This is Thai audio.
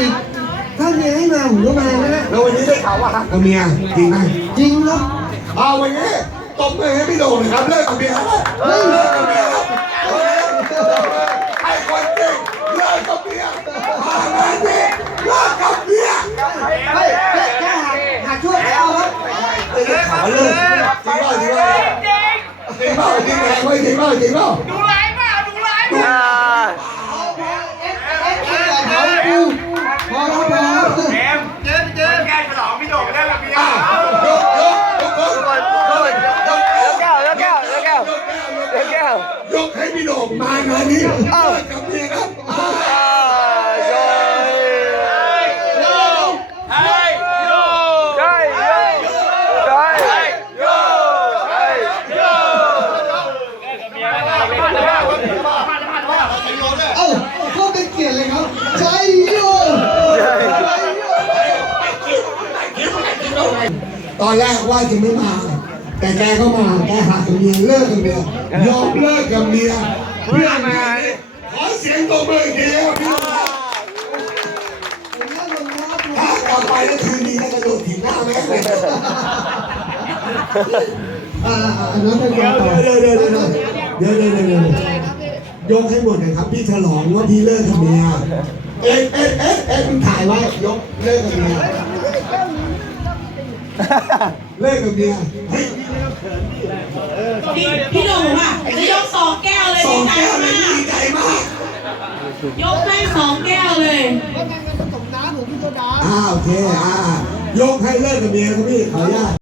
อีกถ้าเมียให้มาผมก็มาแล้วนะแล้ววันนี้ได้ข่าวว่าฮักกับเมียจริงไหมจริงครับเอาวันนี้ตบมือให้พี่โด่งหนะครับเลิกกับเมียแล้วเลิกกับเมียครับให้คนจริงเลิกกับเมียมางานนี้เลิกกับเมียเฮ้ยแค่แค่หาหาช่วยเอาครับได้ข่าเลิกจริงเปล่าจริงเปล่าจริงเปล่าจริงแรงไว้จริงเปล่าจริงเปล่าดูไลฟ์เปล่า พี่โด่งมางานนี้เลิกกับเมียครับอ่าโยใช่โยใช่ใช่โยใช่โยเอ้าก็เป็นเกียรติเลยครับใจโยใจโยตอนแรกว่าจะไม่มา แต่แกก็มาแกหากับเมียเลิกกับเมียยอมเลิกกับเมียเพื่อนงาขอเสียงตบมืออีกทีครับพี่น้องผมนั่งลงน้ำดูถ้ากลับไปแล้วคืนนี้ถ้ากระโดดถีบหน้าแม่เลยอ่าอันนั้นเป็นการต่อเดี๋ยวเดี๋ยวเดี๋ยวเดี๋ยวเดี๋ยวเดี๋ยวเดี๋ยวยกให้หมดเลยครับ พี่ฉลองว่าพี่เลิกกับเมียเอ๊ะเอ๊ะเอ๊ะเอ๊ะมึงถ่ายไว้ยกเลิกกับเมียเลิกกับเมียเฮ้ย พี่พี่หนุ่มอะจะยกสองแก้วเลยสอดีงใจแก้วเลยมากดีใจมาก ยกให้สองแก้วเลยก็งั้นก็ผสมน้ำหรือพี่โซดาอ่าโอเคอ่ายกให้เลิกกับเมียครับพี่ขออนุญาต